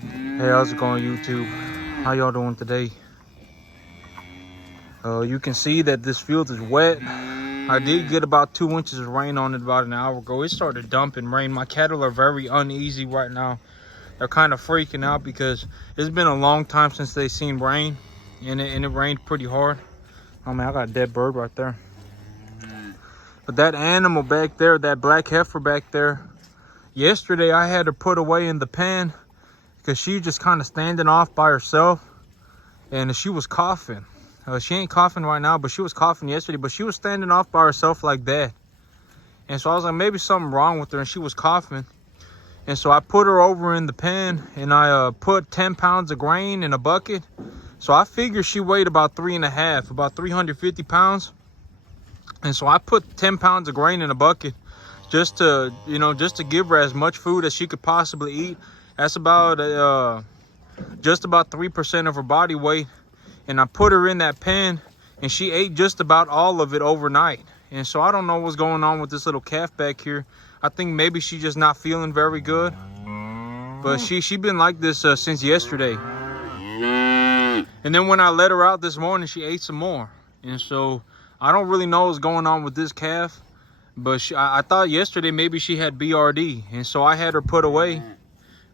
Hey, how's it going, YouTube? How y'all doing today? You can see that this field is wet. I did get about 2 inches of rain on it about an hour ago. It started dumping rain. My cattle are very uneasy right now. They're kind of freaking out because it's been a long time since they've seen rain, and it rained pretty hard. Oh man, I got a dead bird right there. But that animal back there, that black heifer back there, yesterday I had her put away in the pen because she was just kind of standing off by herself, and she was coughing. She ain't coughing right now, but she was coughing yesterday, but she was standing off by herself like that. And so I was like, maybe something wrong with her, and she was coughing. And so I put her over in the pen, and I put 10 pounds of grain in a bucket. So I figured she weighed about 3.5, about 350 pounds. And so I put 10 pounds of grain in a bucket just to, just to give her as much food as she could possibly eat. That's about just about 3% of her body weight. And I put her in that pen, and she ate just about all of it overnight. And so I don't know what's going on with this little calf back here. I think maybe she's just not feeling very good. But she been like this since yesterday. And then when I let her out this morning, she ate some more. And so I don't really know what's going on with this calf. But I thought yesterday maybe she had BRD. And so I had her put away.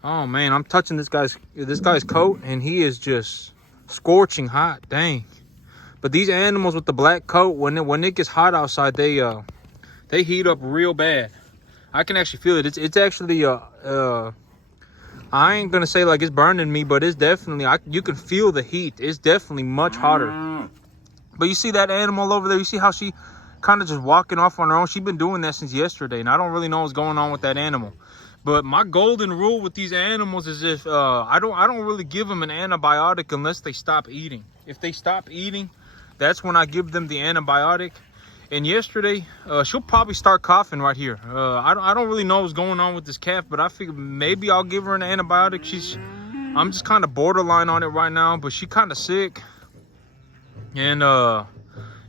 Oh man, I'm touching this guy's coat, and he is just scorching hot. Dang. But these animals with the black coat, when it gets hot outside, they heat up real bad. I can actually feel it. It's actually I ain't gonna say like it's burning me, but it's definitely, you can feel the heat. It's definitely much hotter. But you see that animal over there, you see how she kind of just walking off on her own? She's been doing that since yesterday, and I don't really know what's going on with that animal. But my golden rule with these animals is if I don't really give them an antibiotic unless they stop eating. If they stop eating, that's when I give them the antibiotic. And yesterday, she'll probably start coughing right here. I don't really know what's going on with this calf, but I figured maybe I'll give her an antibiotic. I'm just kind of borderline on it right now, but she's kind of sick. And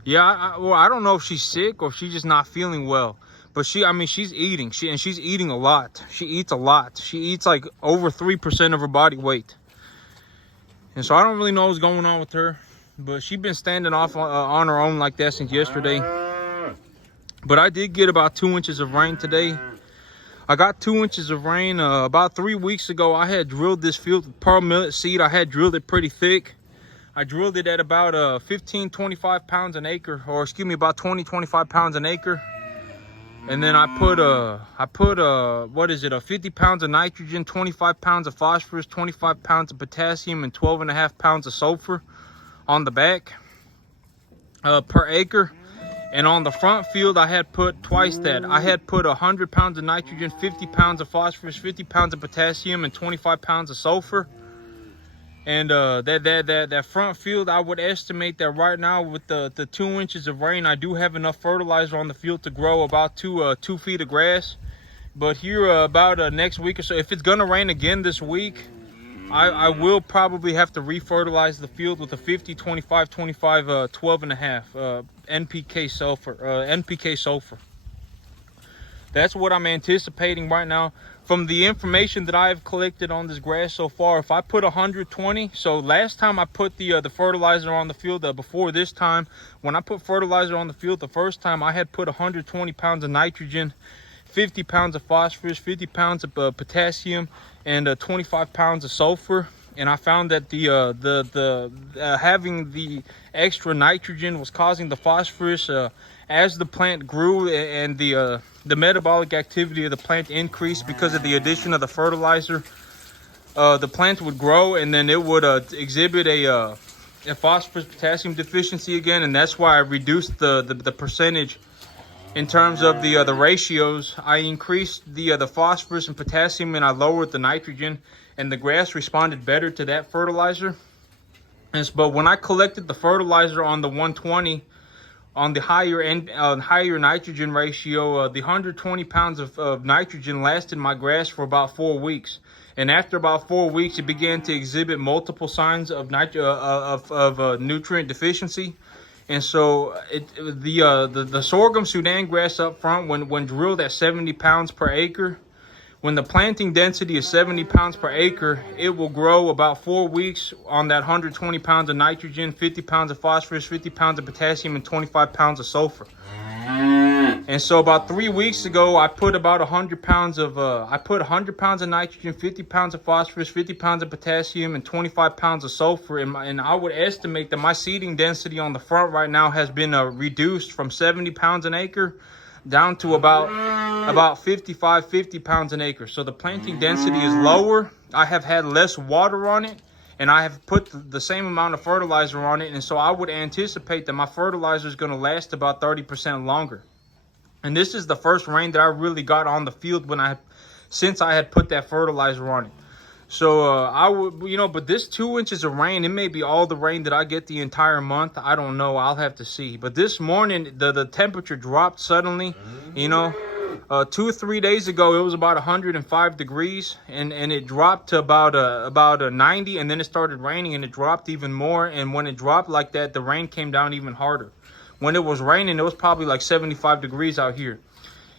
yeah, I don't know if she's sick or if she's just not feeling well. But she's eating. She's eating a lot. She eats a lot. She eats like over 3% of her body weight. And so I don't really know what's going on with her. But she's been standing off on her own like that since yesterday. But I did get about 2 inches of rain today. I got 2 inches of rain about 3 weeks ago. I had drilled this field with pearl millet seed. I had drilled it pretty thick. I drilled it at about 15, 25 pounds an acre, or excuse me, about 20, 25 pounds an acre. And then I put what is it, 50 pounds of nitrogen, 25 pounds of phosphorus, 25 pounds of potassium, and 12.5 pounds of sulfur on the back per acre. And on the front field, I had put twice that. I had put 100 pounds of nitrogen, 50 pounds of phosphorus, 50 pounds of potassium, and 25 pounds of sulfur. And that front field, I would estimate that right now with the 2 inches of rain, I do have enough fertilizer on the field to grow about 2 feet of grass. But here about next week or so, if it's gonna rain again this week, I will probably have to refertilize the field with a 50, 25, 25, 12.5 NPK sulfur. That's what I'm anticipating right now. From the information that I've collected on this grass so far, if I put 120, so last time I put the fertilizer on the field, before this time, when I put fertilizer on the field the first time, I had put 120 pounds of nitrogen, 50 pounds of phosphorus, 50 pounds of potassium, and 25 pounds of sulfur. And I found that having the extra nitrogen was causing the phosphorus as the plant grew, and the metabolic activity of the plant increased because of the addition of the fertilizer. The plant would grow, and then it would exhibit a phosphorus potassium deficiency again, and that's why I reduced the percentage in terms of the ratios. I increased the phosphorus and potassium, and I lowered the nitrogen, and the grass responded better to that fertilizer. But when I collected the fertilizer on the 120, on the higher nitrogen ratio, the 120 pounds of nitrogen lasted my grass for about 4 weeks. And after about 4 weeks, it began to exhibit multiple signs of nutrient deficiency. And so the sorghum Sudan grass up front, when drilled at 70 pounds per acre, When the planting density is 70 pounds per acre, it will grow about 4 weeks on that 120 pounds of nitrogen, 50 pounds of phosphorus, 50 pounds of potassium, and 25 pounds of sulfur. And so about 3 weeks ago, I put about 100 pounds of, 100 pounds of nitrogen, 50 pounds of phosphorus, 50 pounds of potassium, and 25 pounds of sulfur. And I would estimate that my seeding density on the front right now has been reduced from 70 pounds an acre down to about 55, 50 pounds an acre. So the planting density is lower. I have had less water on it, and I have put the same amount of fertilizer on it. And so I would anticipate that my fertilizer is going to last about 30% longer. And this is the first rain that I really got on the field since I had put that fertilizer on it. So I would, but this 2 inches of rain, it may be all the rain that I get the entire month. I don't know. I'll have to see. But this morning, the temperature dropped suddenly. 2 or 3 days ago, it was about 105 degrees, and it dropped to about 90, and then it started raining, and it dropped even more. And when it dropped like that, the rain came down even harder. When it was raining, it was probably like 75 degrees out here.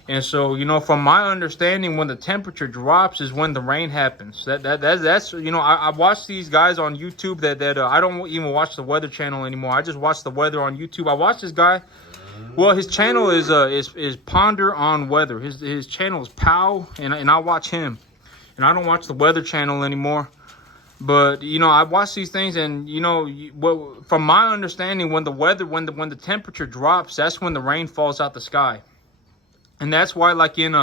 And so, from my understanding, when the temperature drops is when the rain happens. That's I watch these guys on YouTube that I don't even watch the Weather Channel anymore. I just watch the weather on YouTube. I watch this guy. Well, his channel is Ponder on Weather. His channel is Pow, and I watch him. And I don't watch the Weather Channel anymore. But I watch these things, and from my understanding, when the temperature drops, that's when the rain falls out the sky. And that's why, like in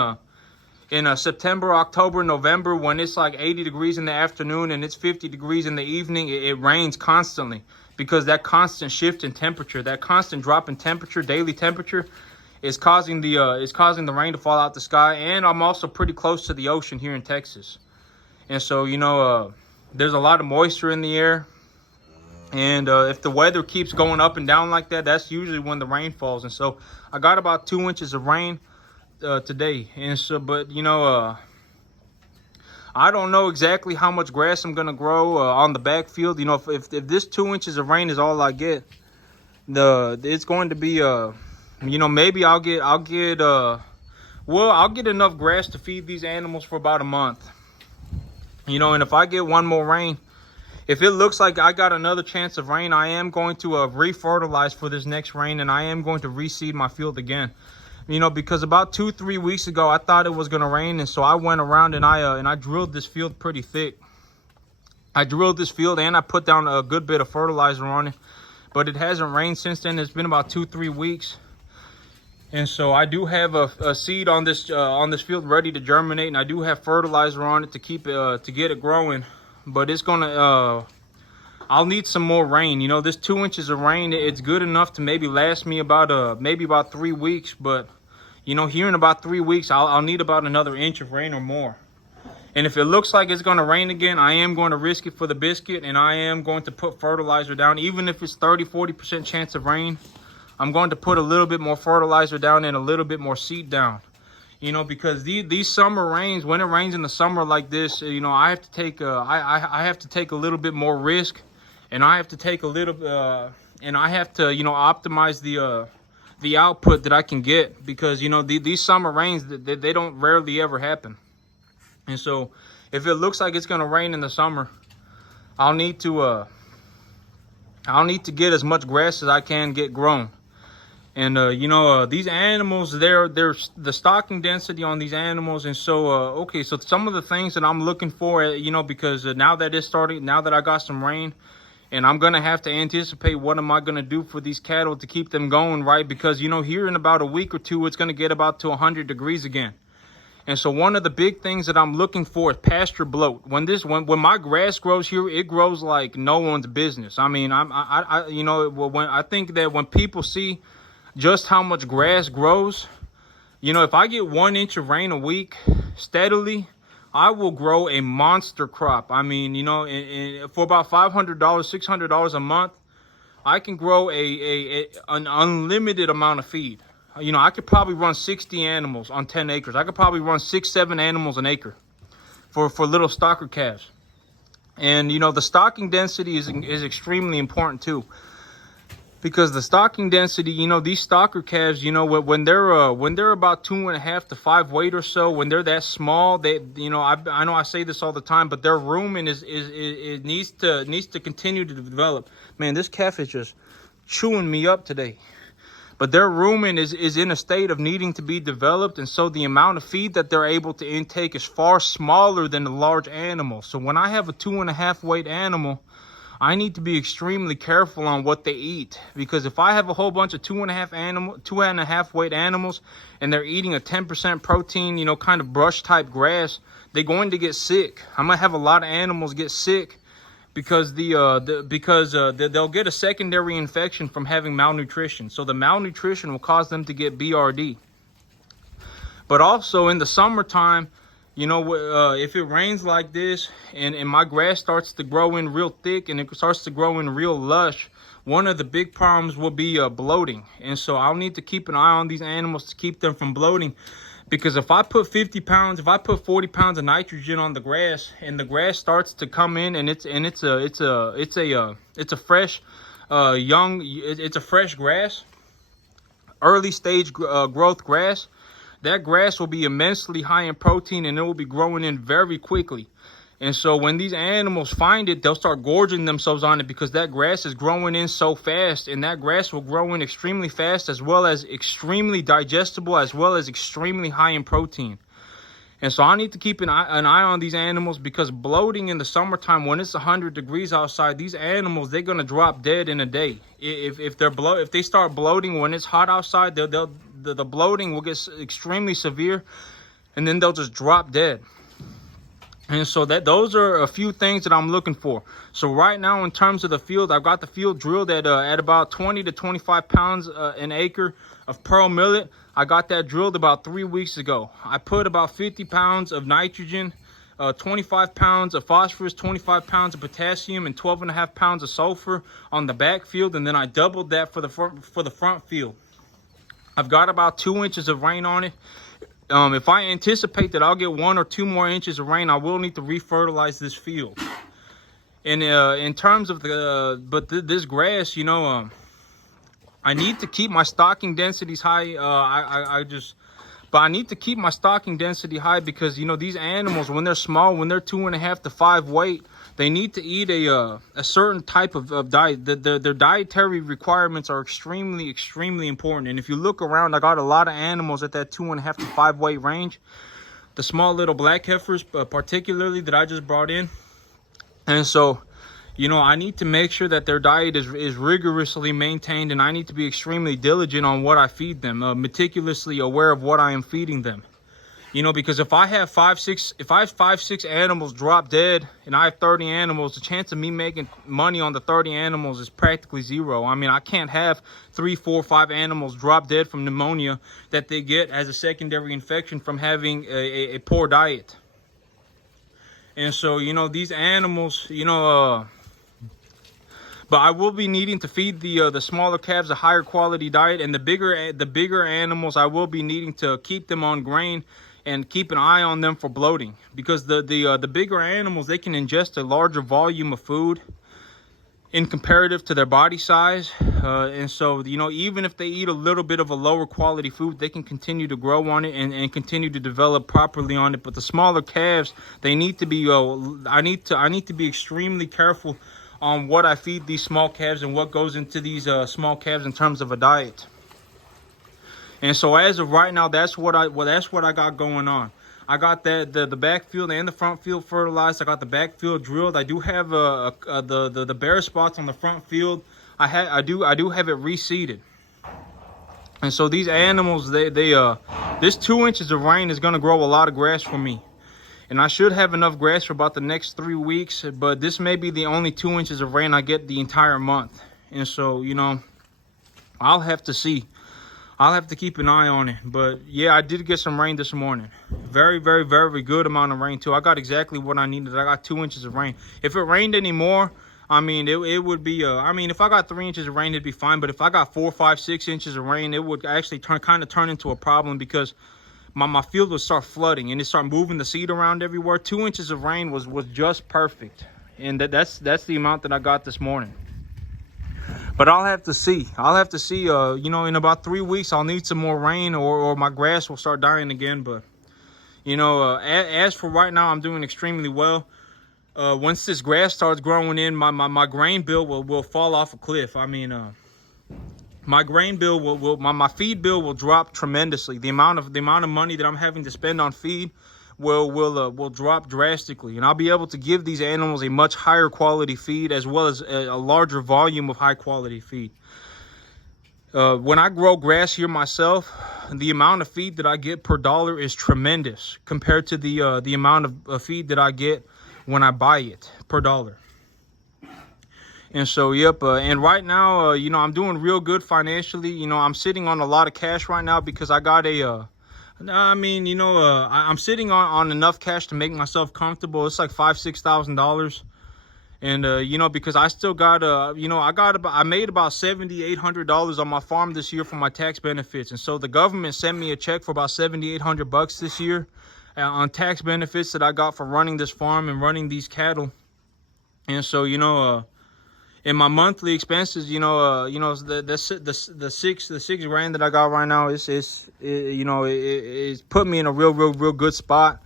September, October, November, when it's like 80 degrees in the afternoon and it's 50 degrees in the evening, it rains constantly, because that constant shift in temperature, that constant drop in temperature, daily temperature, is causing the rain to fall out the sky. And I'm also pretty close to the ocean here in Texas, and so there's a lot of moisture in the air. And if the weather keeps going up and down like that, that's usually when the rain falls. And so I got about 2 inches of rain today. And so, but I don't know exactly how much grass I'm gonna grow on the backfield. If this 2 inches of rain is all I get, it's going to be maybe I'll get enough grass to feed these animals for about a month. And if I get one more rain, if it looks like I got another chance of rain, I am going to re-fertilize for this next rain, and I am going to reseed my field again. Because about 2-3 weeks ago, I thought it was going to rain, and so I went around and I drilled this field pretty thick. I drilled this field and I put down a good bit of fertilizer on it, but it hasn't rained since then. It's been about 2-3 weeks. And so I do have a seed on this field ready to germinate, and I do have fertilizer on it to keep it to get it growing. But it's gonna I'll need some more rain. This 2 inches of rain, it's good enough to maybe last me about 3 weeks. But here in about 3 weeks, I'll need about another inch of rain or more. And if it looks like it's gonna rain again, I am going to risk it for the biscuit, and I am going to put fertilizer down. Even if it's 30-40% chance of rain, I'm going to put a little bit more fertilizer down and a little bit more seed down. Because these summer rains, when it rains in the summer like this, I have to take I have to take a little bit more risk, and I have to take a little and I have to optimize the output that I can get, because these summer rains, they don't rarely ever happen. And so if it looks like it's going to rain in the summer, I'll need to get as much grass as I can get grown. And these animals, they're the stocking density on these animals. And so okay, so some of the things that I'm looking for, because now that it's starting, now that I got some rain, and I'm gonna have to anticipate what am I gonna do for these cattle to keep them going, right? Because here in about a week or two, it's gonna get about to 100 degrees again. And so one of the big things that I'm looking for is pasture bloat. When my grass grows here, it grows like no one's business. I mean, I think that when people see just how much grass grows, if I get 1 inch of rain a week steadily, I will grow a monster crop. I mean, for about $500, $600 a month, I can grow an unlimited amount of feed. I could probably run 60 animals on 10 acres. I could probably run 6-7 animals an acre for little stocker calves. And the stocking density is extremely important too. because the stocking density, you know, these stocker calves, you know, when they're about 2.5 to 5 weight or so, when they're that small, they, you know, I know I say this all the time, but their rumen it needs to continue to develop. Man, this calf is just chewing me up today. But their rumen is in a state of needing to be developed, and so the amount of feed that they're able to intake is far smaller than the large animal. So when I have a 2.5 weight animal, I need to be extremely careful on what they eat, because if I have a whole bunch of 2.5 weight animals and they're eating a 10% protein, you know, kind of brush type grass, they're going to get sick. I'm gonna have a lot of animals get sick because they'll get a secondary infection from having malnutrition. So the malnutrition will cause them to get BRD. But also in the summertime, you know, if it rains like this and my grass starts to grow in real thick and it starts to grow in real lush, one of the big problems will be bloating. And so I'll need to keep an eye on these animals to keep them from bloating. Because if I put 50 pounds, if I put 40 pounds of nitrogen on the grass and the grass starts to come in and it's a fresh grass, early stage growth grass, that grass will be immensely high in protein and it will be growing in very quickly. And so when these animals find it, they'll start gorging themselves on it because that grass is growing in so fast, and that grass will grow in extremely fast, as well as extremely digestible, as well as extremely high in protein. And so I need to keep an eye on these animals, because bloating in the summertime, when it's 100 degrees outside, these animals, they're gonna drop dead in a day. If they start bloating when it's hot outside, the bloating will get extremely severe, and then they'll just drop dead. And so those are a few things that I'm looking for. So right now, in terms of the field, I've got the field drilled at about 20 to 25 pounds an acre of pearl millet. I got that drilled about 3 weeks ago. I put about 50 pounds of nitrogen, 25 pounds of phosphorus, 25 pounds of potassium, and 12.5 pounds of sulfur on the back field, and then I doubled that for the front field. I've got about 2 inches of rain on it. If I anticipate that I'll get 1 or 2 more inches of rain, I will need to refertilize this field. And in terms of this grass, you know, I need to keep my stocking densities high. But I need to keep my stocking density high because, you know, these animals, when they're small, when they're 2.5 to 5 weight, they need to eat a certain type of diet. Their dietary requirements are extremely important. And if you look around, I got a lot of animals at that 2.5 to 5 weight range. The small little black heifers, particularly, that I just brought in. And so, you know, I need to make sure that their diet is rigorously maintained, and I need to be extremely diligent on what I feed them, meticulously aware of what I am feeding them. You know, because if I have 5-6 animals drop dead and I have 30 animals, the chance of me making money on the 30 animals is practically zero. I mean, I can't have 3, 4, 5 animals drop dead from pneumonia that they get as a secondary infection from having a poor diet. And so, you know, these animals, you know, but I will be needing to feed the smaller calves a higher quality diet, and the bigger animals, I will be needing to keep them on grain and keep an eye on them for bloating, because the bigger animals, they can ingest a larger volume of food in comparative to their body size, and so, you know, even if they eat a little bit of a lower quality food, they can continue to grow on it and continue to develop properly on it. But the smaller calves, they need to be I need to be extremely careful on what I feed these small calves and what goes into these small calves in terms of a diet. And so as of right now, that's what I got going on. I got the backfield and the front field fertilized. I got the backfield drilled. I do have the bare spots on the front field. I do have it reseeded. And so these animals, this 2 inches of rain is gonna grow a lot of grass for me. And I should have enough grass for about the next 3 weeks, but this may be the only 2 inches of rain I get the entire month. And so, you know, I'll have to see. I'll have to keep an eye on it. But yeah, I did get some rain this morning. Very good amount of rain too. I got exactly what I needed. I got 2 inches of rain. If it rained any more, I mean, it would be, I mean, if I got 3 inches of rain, it'd be fine. But if I got 4, 5, 6 inches of rain, it would actually kind of turn into a problem, because my field would start flooding and it start moving the seed around everywhere. 2 inches of rain was just perfect. And that's the amount that I got this morning. But I'll have to see. You know, in about 3 weeks, I'll need some more rain, or my grass will start dying again. But, you know, as for right now, I'm doing extremely well. Once this grass starts growing in, my grain bill will fall off a cliff. I mean, my grain bill my feed bill will drop tremendously. The amount of money that I'm having to spend on feed will drop drastically, and I'll be able to give these animals a much higher quality feed, as well as a larger volume of high quality feed. When I grow grass here myself, the amount of feed that I get per dollar is tremendous compared to the amount of feed that I get when I buy it per dollar. And so, yep, and right now, you know, I'm doing real good financially. You know, I'm sitting on a lot of cash right now because I got I'm sitting on enough cash to make myself comfortable. It's like $5,000-$6,000. And, you know, because I still got, I made about $7,800 on my farm this year for my tax benefits. And so the government sent me a check for about $7,800 this year on tax benefits that I got for running this farm and running these cattle. And so, you know, in my monthly expenses, the six grand that I got right now it's put me in a real good spot.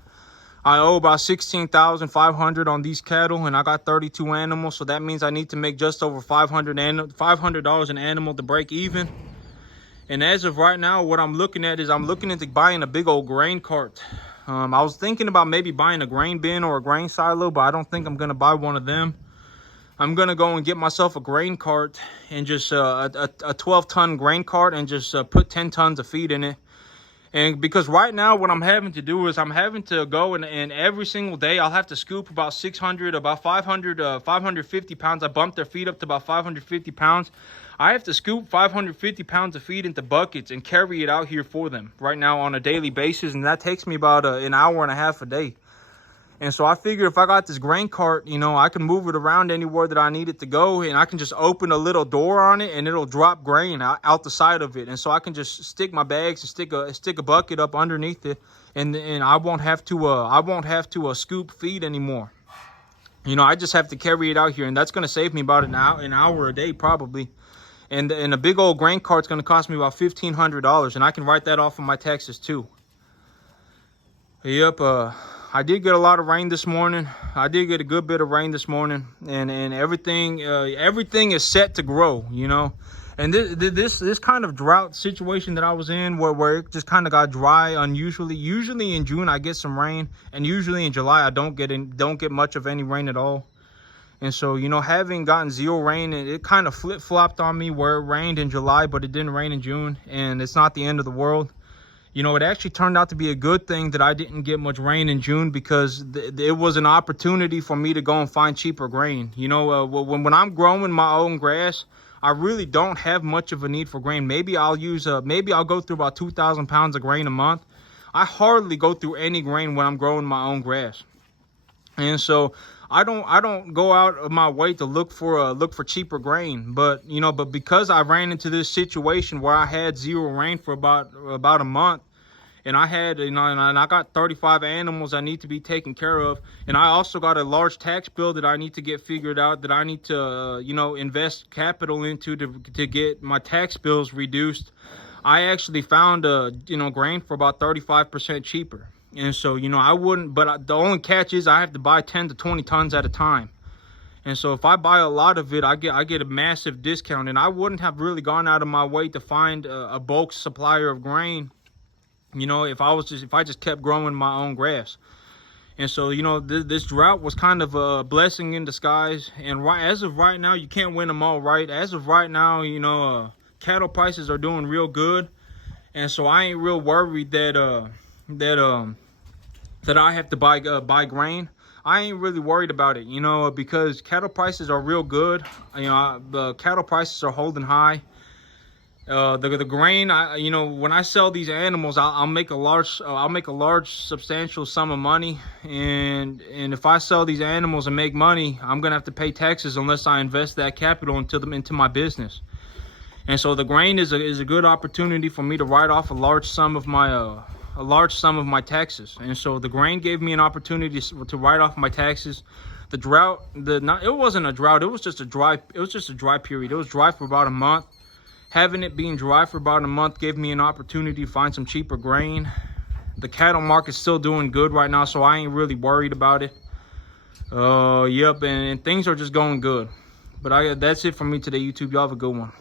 I owe about $16,500 on these cattle, and I got 32 animals, so that means I need to make just over $500 an animal to break even. And as of right now, what I'm looking at is I'm looking into buying a big old grain cart. I was thinking about maybe buying a grain bin or a grain silo, but I don't think I'm gonna buy one of them. I'm gonna go and get myself a grain cart, and just a 12-ton grain cart, and just put 10 tons of feed in it. And because right now what I'm having to do is I'm having to go and every single day I'll have to scoop about 550 pounds. I bumped their feed up to about 550 pounds. I have to scoop 550 pounds of feed into buckets and carry it out here for them right now on a daily basis. And that takes me about an hour and a half a day. And so I figure if I got this grain cart, you know, I can move it around anywhere that I need it to go, and I can just open a little door on it and it'll drop grain out the side of it. And so I can just stick my bags and stick a bucket up underneath it, and I won't have to scoop feed anymore. You know, I just have to carry it out here, and that's going to save me about an hour a day probably. And a big old grain cart's going to cost me about $1,500, and I can write that off of my taxes too. Yep, I did get a lot of rain this morning. I did get a good bit of rain this morning, and everything is set to grow, you know. And this kind of drought situation that I was in, where it just kind of got dry unusually. Usually in June I get some rain, and usually in July I don't get much of any rain at all. And so, you know, having gotten zero rain, it kind of flip-flopped on me, where it rained in July but it didn't rain in June, and it's not the end of the world. You know, it actually turned out to be a good thing that I didn't get much rain in June, because it was an opportunity for me to go and find cheaper grain. You know, when I'm growing my own grass, I really don't have much of a need for grain. Maybe I'll go through about 2,000 pounds of grain a month. I hardly go through any grain when I'm growing my own grass. And so I don't go out of my way to look for cheaper grain. But you know, because I ran into this situation where I had zero rain for about a month, and I had, you know, and I got 35 animals I need to be taken care of, and I also got a large tax bill that I need to get figured out, that I need to you know, invest capital into to get my tax bills reduced. I actually found you know, grain for about 35% cheaper. And so, you know, I wouldn't, but the only catch is I have to buy 10 to 20 tons at a time. And so if I buy a lot of it, I get a massive discount, and I wouldn't have really gone out of my way to find a bulk supplier of grain, you know, if I just kept growing my own grass. And so, you know, this drought was kind of a blessing in disguise. And as of right now, you can't win them all, right? As of right now, you know, cattle prices are doing real good, and so I ain't real worried that I have to buy grain. I ain't really worried about it, you know, because cattle prices are real good. You know, the cattle prices are holding high. The grain, you know, when I sell these animals, I'll make a large substantial sum of money, and if I sell these animals and make money, I'm gonna have to pay taxes unless I invest that capital into my business. And so the grain is a good opportunity for me to write off a large sum of my taxes. And so the grain gave me an opportunity to write off my taxes. The drought, it wasn't a drought. It was just a dry period. It was dry for about a month. Having it being dry for about a month gave me an opportunity to find some cheaper grain. The cattle market's still doing good right now, so I ain't really worried about it. Yep, and things are just going good. But that's it from me today, YouTube. Y'all have a good one.